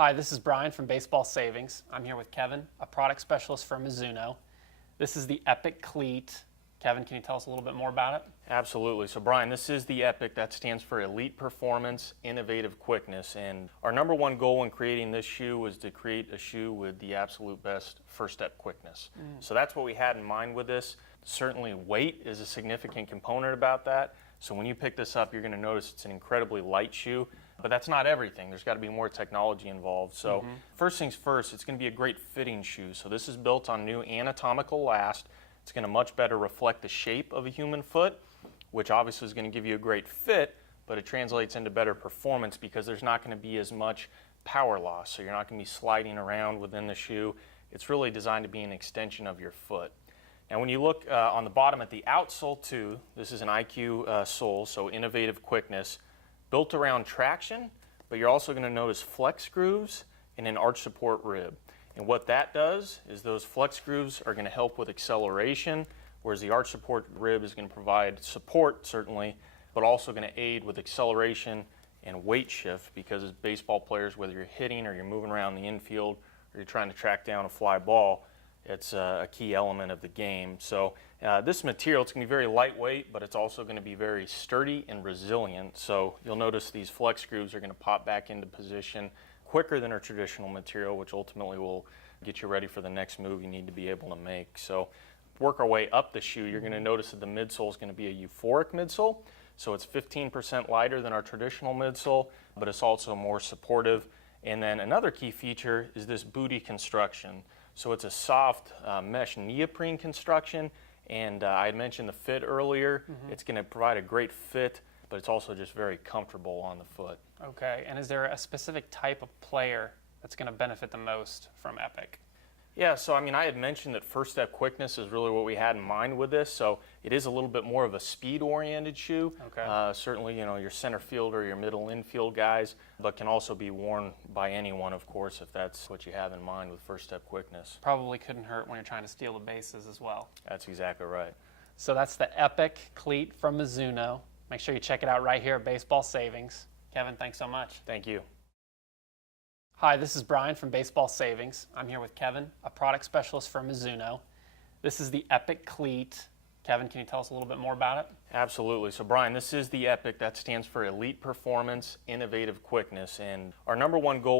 Hi, this is Brian from Baseball Savings. I'm here with Kevin, a product specialist for Mizuno. This is the EPIQ Cleat. Kevin, can you tell us a little bit more about it? Absolutely. So Brian, this is the EPIQ. That stands for Elite Performance, Innovative Quickness. And our number one goal in creating this shoe was to create a shoe with the absolute best first step quickness. So that's what we had in mind with this. Certainly weight is a significant component about that. So when you pick this up, you're going to notice it's an incredibly light shoe. But that's not everything. There's got to be more technology involved. So first things first, it's going to be a great fitting shoe. So this is built on new anatomical last. It's going to much better reflect the shape of a human foot, which obviously is going to give you a great fit, but it translates into better performance because there's not going to be as much power loss. So you're not going to be sliding around within the shoe. It's really designed to be an extension of your foot. Now when you look on the bottom at the outsole too, this is an EPIQ sole, so innovative quickness, built around traction, but you're also going to notice flex grooves and an arch support rib. And what that does is those flex grooves are going to help with acceleration, whereas the arch support rib is going to provide support, certainly, but also going to aid with acceleration and weight shift, because as baseball players, whether you're hitting or you're moving around the infield or you're trying to track down a fly ball, it's a key element of the game. So this material, it's going to be very lightweight, but it's also going to be very sturdy and resilient. So you'll notice these flex grooves are going to pop back into position quicker than our traditional material, which ultimately will get you ready for the next move you need to be able to make. So work our way up the shoe, you're going to notice that the midsole is going to be a euphoric midsole. So it's 15% lighter than our traditional midsole, but it's also more supportive. And then another key feature is this booty construction. So it's a soft mesh neoprene construction, and I had mentioned the fit earlier. It's going to provide a great fit, but it's also just very comfortable on the foot. Okay, and is there a specific type of player that's going to benefit the most from EPIQ? Yeah, so I mean, I had mentioned that first step quickness is really what we had in mind with this. So it is a little bit more of a speed-oriented shoe. Okay. Certainly, you know, your center fielder, your middle infield guys, but can also be worn by anyone, of course, if that's what you have in mind with first step quickness. Probably couldn't hurt when you're trying to steal the bases as well. That's exactly right. So that's the EPIQ Cleat from Mizuno. Make sure you check it out right here at Baseball Savings. Kevin, thanks so much. Thank you. Hi, this is Brian from Baseball Savings. I'm here with Kevin, a product specialist for Mizuno. This is the EPIQ Cleat. Kevin, can you tell us a little bit more about it? Absolutely. So Brian, this is the EPIQ. That stands for Elite Performance, Innovative Quickness. And our number one goal